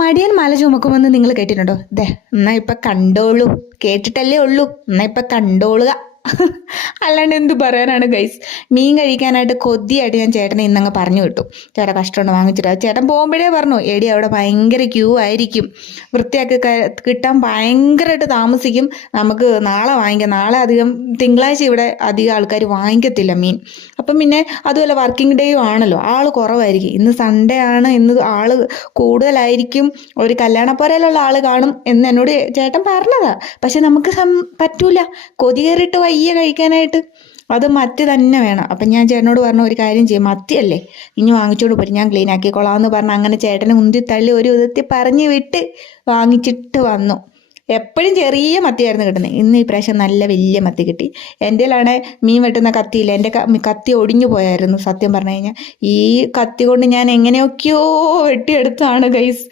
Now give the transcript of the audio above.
മടിയൻ മല ചുമക്കുമെന്ന് നിങ്ങൾ കേട്ടിട്ടുണ്ടോ? ദേ എന്നാ ഇപ്പൊ കണ്ടോളൂ. കേട്ടിട്ടല്ലേ ഉള്ളൂ, എന്നാ ഇപ്പൊ കണ്ടോളുക. അല്ലാണ്ട് എന്ത് പറയാനാണ് ഗൈസ്. മീൻ കഴിക്കാനായിട്ട് കൊതിയായിട്ട് ഞാൻ ചേട്ടനെ ഇന്നങ്ങ് പറഞ്ഞു വിട്ടു. ചേട്ടാ കഷ്ടമുണ്ട് വാങ്ങിച്ചിട്ട്. അത് ചേട്ടൻ പോകുമ്പോഴേ പറഞ്ഞു, എടി അവിടെ ഭയങ്കര ക്യൂ ആയിരിക്കും, വൃത്തിയാക്കി കിട്ടാൻ ഭയങ്കരമായിട്ട് താമസിക്കും, നമുക്ക് നാളെ വാങ്ങിക്കാം, നാളെ അധികം തിങ്കളാഴ്ച ഇവിടെ അധികം ആൾക്കാർ വാങ്ങിക്കത്തില്ല മീൻ. അപ്പം പിന്നെ അതുമല്ല വർക്കിംഗ് ഡേയും ആണല്ലോ, ആൾ കുറവായിരിക്കും. ഇന്ന് സൺഡേ ആണ്, ഇന്ന് ആൾ കൂടുതലായിരിക്കും, ഒരു കല്യാണപ്പുരയിലുള്ള ആൾ കാണും എന്ന് എന്നോട് ചേട്ടൻ പറഞ്ഞതാ. പക്ഷെ നമുക്ക് പറ്റൂല, കൊതി കയറിയിട്ട് വയ്യ കഴിക്കാനായിട്ട്. അത് മത്തി തന്നെ വേണം. അപ്പം ഞാൻ ചേട്ടനോട് പറഞ്ഞു, ഒരു കാര്യം ചെയ്യും, മത്തിയല്ലേ ഇനി വാങ്ങിച്ചോണ്ട് പോരും, ഞാൻ ക്ലീൻ ആക്കിക്കോളാം എന്ന് പറഞ്ഞ് അങ്ങനെ ചേട്ടനെ ഉന്തി തള്ളി ഒരു വിധത്തിൽ പറഞ്ഞു വിട്ട് വാങ്ങിച്ചിട്ട് വന്നു. എപ്പോഴും ചെറിയ മത്തിയായിരുന്നു കിട്ടുന്നത്, ഇന്ന് ഈ പ്രാവശ്യം നല്ല വലിയ മത്തി കിട്ടി. എൻ്റെ കയ്യിലാണെ മീൻ വെട്ടുന്ന കത്തിയില്ല, എൻ്റെ കത്തി ഒടിഞ്ഞു പോയായിരുന്നു സത്യം പറഞ്ഞു കഴിഞ്ഞാൽ. ഈ കത്തി കൊണ്ട് ഞാൻ എങ്ങനെയൊക്കെയോ വെട്ടിയെടുത്താണ് ഗൈസ്.